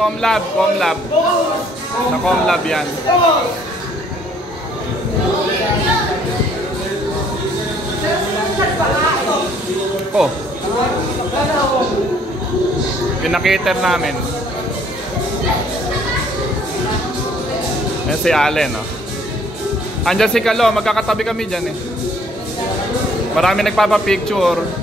Comlab. Sa Comlab yan. Oh. Pinakiter namin. Ayan si Allen, oh. Andiyan si Kalo, magkakatabi kami dyan eh. Marami nagpapapicture.